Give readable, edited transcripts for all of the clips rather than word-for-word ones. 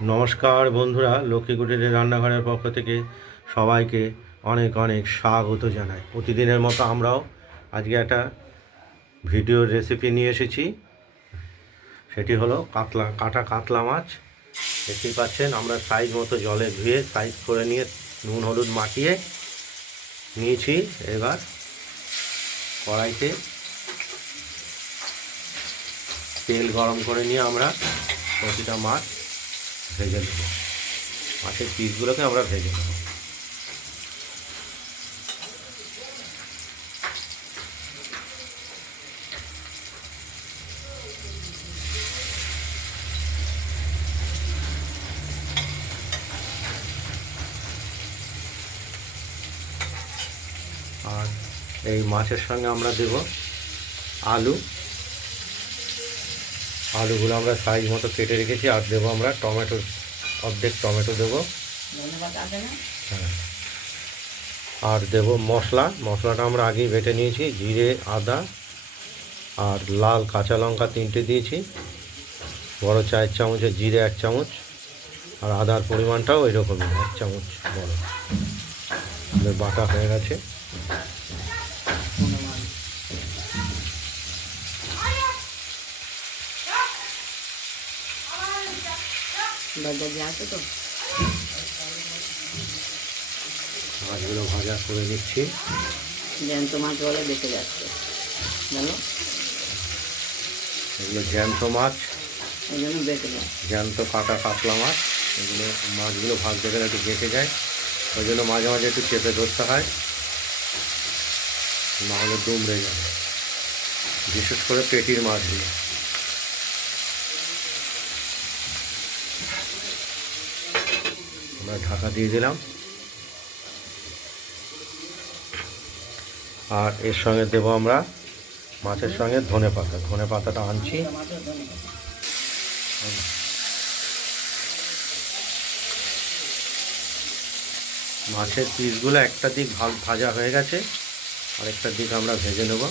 নমস্কার বন্ধুরা, লক্ষ্মী কুটিরের রান্নাঘরের পক্ষ থেকে সবাইকে অনেক অনেক স্বাগত জানাই। প্রতিদিনের মতো আমরাও আজকে একটা ভিডিওর রেসিপি নিয়ে এসেছি। সেটি হলো কাটা কাতলা মাছ। দেখতেই পাচ্ছেন, আমরা সাইজ মতো জলে ধুয়ে সাইজ করে নিয়ে নুন হলুদ মাখিয়ে নিয়েছি। এবার কড়াইতে তেল গরম করে নিয়ে আমরা প্রতিটা মাছ ভেজে নেব। মাছের পিসগুলোকে আমরা ভেজে নেব। আর এই মাছের সঙ্গে আমরা দেব আলুগুলো আমরা সাইজ মতো কেটে রেখেছি। আর দেবো আমরা টমেটো, অর্ধেক টমেটো দেবো। হ্যাঁ, আর দেব মশলাটা আমরা আগেই বেটে নিয়েছি। জিরে, আদা আর লাল কাঁচা লঙ্কা 3টে দিয়েছি। বড় চায়ের চামচের জিরে 1 চামচ, আর আদার পরিমাণটাও ওই রকমই 1 চামচ বড়। বাটা হয়ে গেছে। মাছগুলো ভাজা করে নিচ্ছি। জ্যান্ত মাছ বলে বেঁচে যাচ্ছে, জানো, এগুলো জ্যান্ত মাছ, ওই জন্য বেঁচে যায়। জ্যান্ত কাটা কাতলা মাছ। এগুলো মাছগুলো ভাজতে গেলে একটু বেঁচে যায়, ওই জন্য মাঝে মাঝে একটু চেপে ধরতে হয়, নাহলে দুমড়ে যাবে। বিশেষ করে পেটির মাছগুলো। আমরা ঢাকা দিয়ে দিলাম। আর এর সঙ্গে দেবো আমরা মাছের সঙ্গে ধনে পাতাটা আনছি। মাছের পিসগুলো একটা দিক ভাজা হয়ে গেছে, আরেকটা দিক আমরা ভেজে নেব।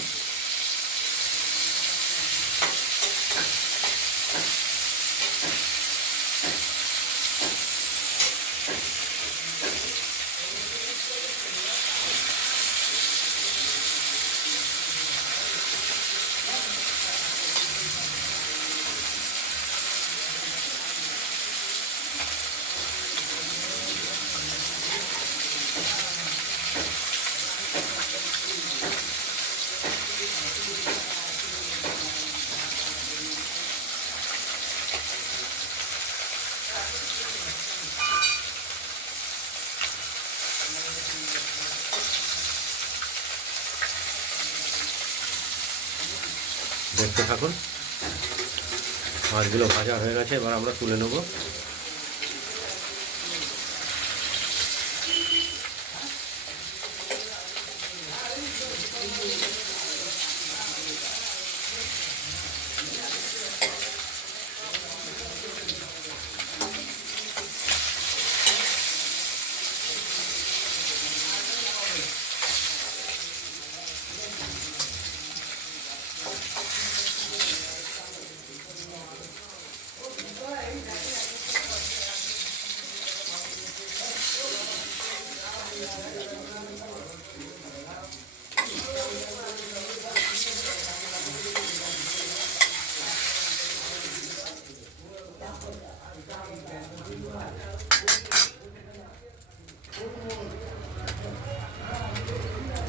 দেখতে থাকুন। মাছগুলো ভাজা হয়ে গেছে, এবার আমরা তুলে নেব।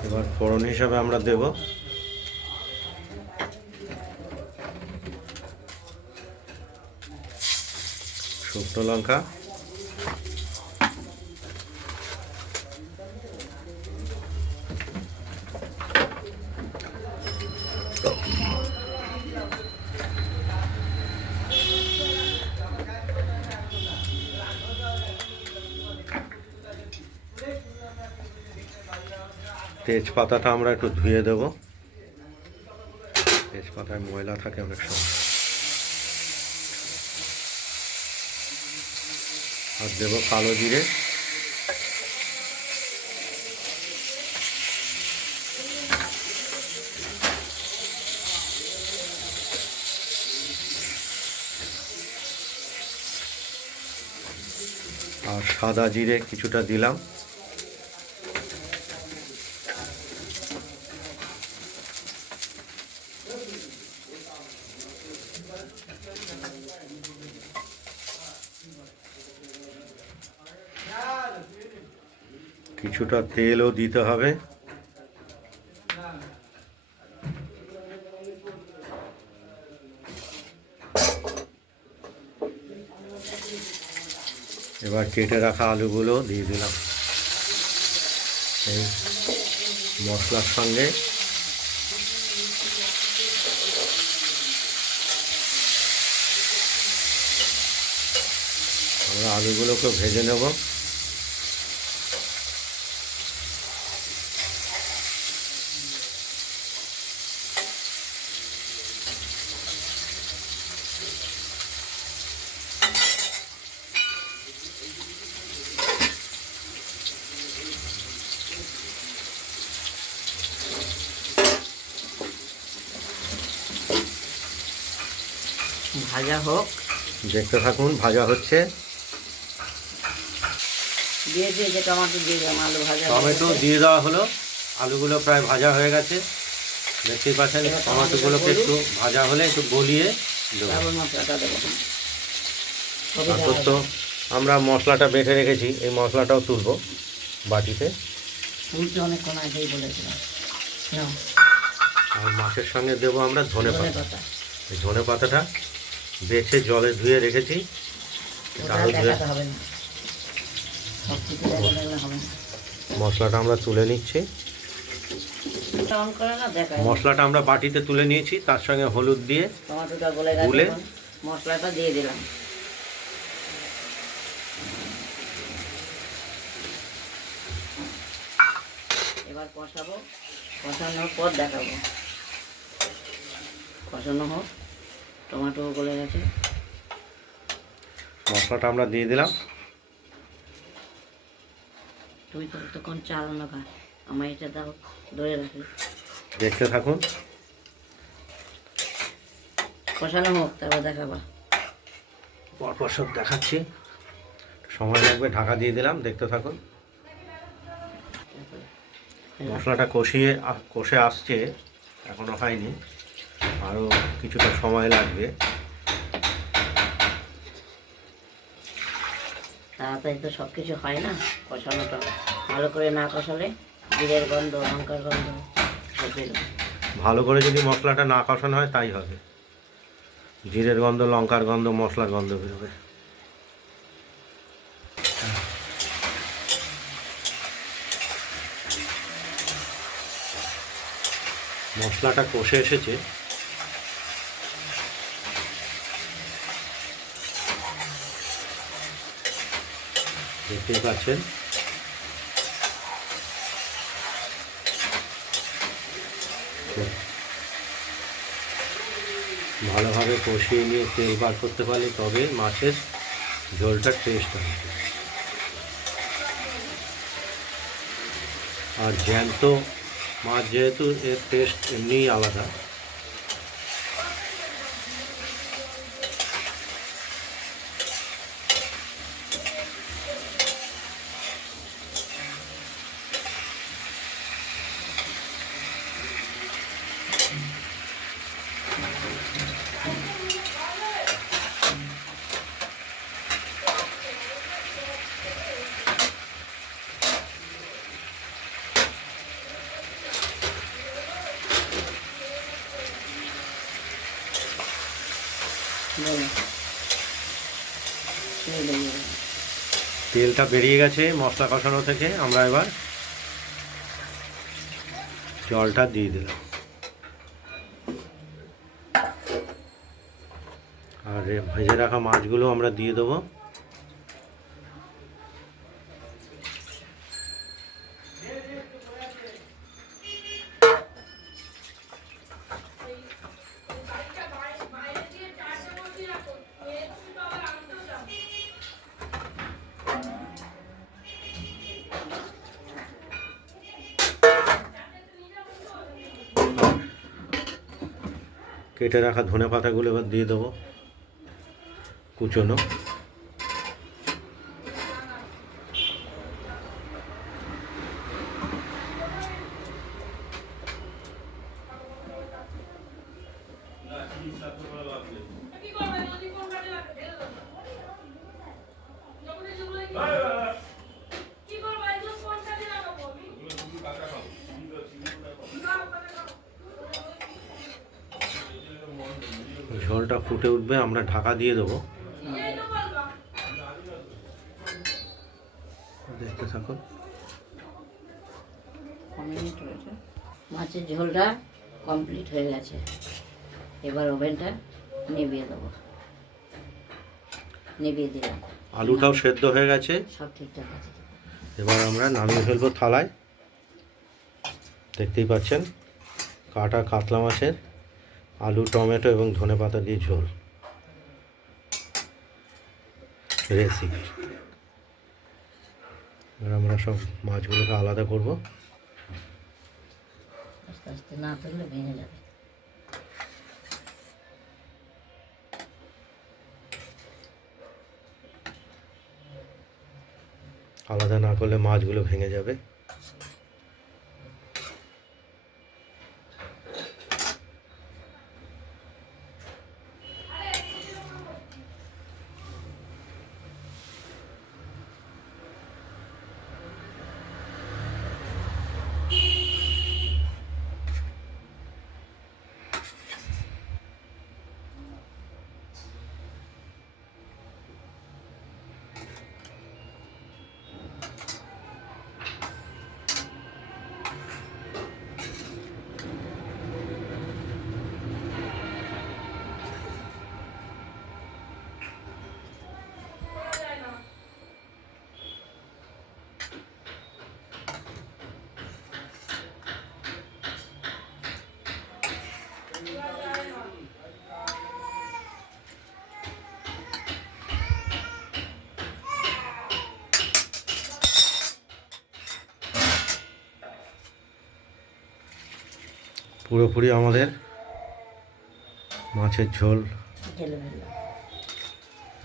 এবার ফোড়ন হিসাবে আমরা দেব শুকনো লঙ্কা, তেজপাতাটা আমরা একটু ধুয়ে দেব। তেজপাতায় ময়লা থাকে অনেক সময়। আর দেব কালো জিরে, আর সাদা জিরে কিছুটা দিলাম। কিছুটা তেলও দিতে হবে। এবার কেটে রাখা আলুগুলো দিয়ে দিলাম এই মশলার সঙ্গে। আমরা আলুগুলোকে ভেজে নেব। ভাজা হোক, দেখতে থাকুন, ভাজা হচ্ছে। দিয়ে দিয়ে যে টমেটো দিয়ে দিলাম, আলু ভাজা টমেটো দিয়ে দেওয়া হলো, আলুগুলো প্রায় ভাজা হয়ে গেছে, দেখতেই পাচ্ছেন। টমেটোগুলোকে একটু ভাজা হলে একটু গলিয়ে দেবো। তারপর মশলাটা দেবো। তারপর তো আমরা মশলাটা বেটে রেখেছি, এই মশলাটাও তুলবো বাটিতে। তুলতে অনেকক্ষণ আগেই বলেছিলাম। আর মাছের সঙ্গে দেবো আমরা ধনে পাতা। পাতা এই ধনে পাতাটা বেছে জলে ধুয়ে রেখেছি। আলু ধুয়ে হবে না, সব কিছু দেখলে হবে না। মশলাটা আমরা তুলে নিচ্ছি। অন করে না দেখায়। মশলাটা আমরা বাটিতে তুলে নিয়েছি, তার সঙ্গে হলুদ দিয়ে টমেটোটা গলে গেছে, গুলে এখন মশলাটা দিয়ে দিলাম। এবার কষাবো, কষানোর পর দেখাবো। কষানো হোক, টমেটো গলে গেছে। মশলাটা আমরা দিয়ে দিলাম। তুই তো তখন চালানো খা, আমার এটা দাও, ধরে রাখি। দেখতে থাকুন। কষানো হোক, তারপর দেখাবা। পরপর সব দেখাচ্ছি, সময় লাগবে। ঢাকা দিয়ে দিলাম, দেখতে থাকুন। মশলাটা কষে আসছে, এখনো হয়নি, আরও কিছুটা সময় লাগবে। তাড়াতাড়ি তো সব কিছু হয় না, কষানোটা ভালো করে না কষালে জিরের গন্ধ, লঙ্কার গন্ধ সব বেরোবে। ভালো করে যদি মশলাটা না কষানো হয় তাই হবে, জিরের গন্ধ, লঙ্কার গন্ধ, মশলার গন্ধ বেরোবে। মশলাটা কষে এসেছে, দেখতেই পাচ্ছেন। ভালোভাবে কষিয়ে নিয়ে তেল বার করতে পারলে তবে মাছের ঝোলটার টেস্ট হবে। আর জ্যান্ত মাছ যেহেতু, এর টেস্ট এমনিই আলাদা। বলো। এই দেখো। তেলটা বেরিয়ে গেছে মশলা কষানো থেকে। আমরা এবার জলটা দিয়ে দিলাম, আর ভেজে রাখা মাছগুলো আমরা দিয়ে দেবো। কেটে রাখা ধনে পাতাগুলো এবার দিয়ে দেবো, কুচোনো। ফুটে উঠবে, আমরা ঢাকা দিয়ে দেবো। দেখতে থাকুন। মাছের ঝোলটা কমপ্লিট হয়ে গেছে, এবার ওভেনটা নিভিয়ে দেবো। নিভিয়ে দিলাম। আলুটাও সেদ্ধ হয়ে গেছে, সব ঠিকঠাক আছে। এবার আমরা নামিয়ে ফেলবো থালায়। দেখতেই পাচ্ছেন কাটা কাতলা মাছের আলু, টমেটো এবং ধনেপাতা দিয়ে ঝোল রেসিপি। এবার আমরা সব মাছগুলোকে আলাদা করব। আস্তে আস্তে না করলে ভেঙে যাবে। আলাদা না করলে মাছগুলো ভেঙে যাবে। পুরোপুরি আমাদের মাছের ঝোল ঢেলে ফেললাম।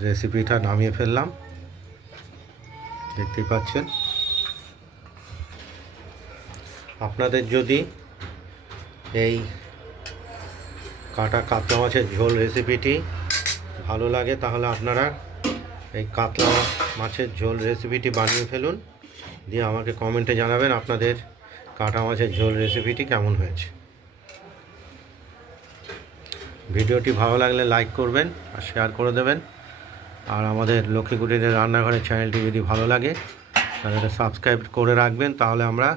রেসিপিটা নামিয়ে ফেললাম, দেখতেই পাচ্ছেন। আপনাদের যদি এই কাটা কাতলা মাছের ঝোল রেসিপিটি ভালো লাগে তাহলে আপনারা এই কাতলা মাছের ঝোল রেসিপিটি বানিয়ে ফেলুন, দিয়ে আমাকে কমেন্টে জানাবেন আপনাদের কাটা মাছের ঝোল রেসিপিটি কেমন হয়েছে। ভিডিওটি ভালো লাগলে লাইক করবেন আর শেয়ার করে দেবেন। আর আমাদের লক্ষ্মী কুটিরের রান্নাঘরের চ্যানেলটি যদি ভালো লাগে তাহলে সাবস্ক্রাইব করে রাখবেন, তাহলে আমরা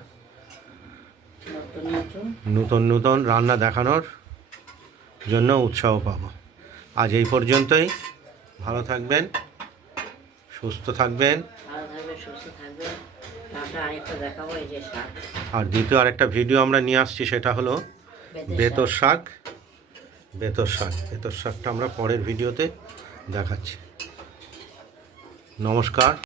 নতুন নতুন রান্না দেখানোর জন্য উৎসাহ পাবো। আজ এই পর্যন্তই। ভালো থাকবেন, সুস্থ থাকবেন। আর দ্বিতীয় আরেকটা ভিডিও আমরা নিয়ে আসছি, সেটা হলো বেতর শাক। বেতর শাকটা আমরা পরের ভিডিওতে দেখাচ্ছি। নমস্কার।